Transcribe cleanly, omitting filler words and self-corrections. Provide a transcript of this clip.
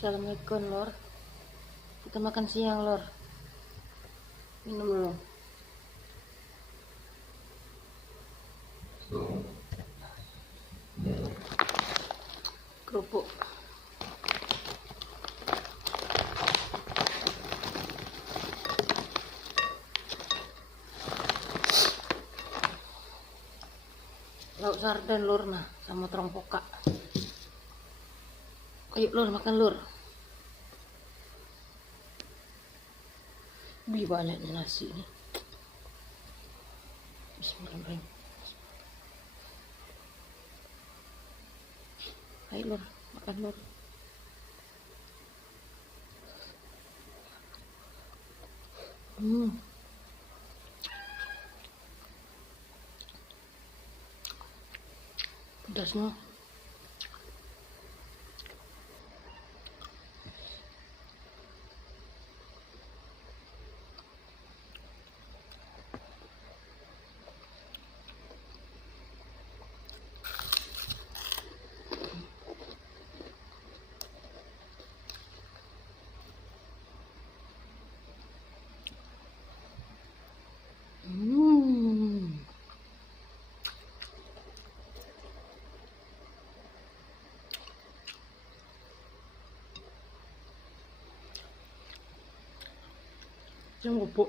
Assalamualaikum lor. Kita makan siang lor. Minum dulu. Kerupuk. Lauk sarden lur nah sama terong pokak. Ayo lur makan lur. Wih banyaknya nasi nih. Bismillahirrahmanirrahim. Ayo lur makan lur. Pedasnya. Jangan lupa.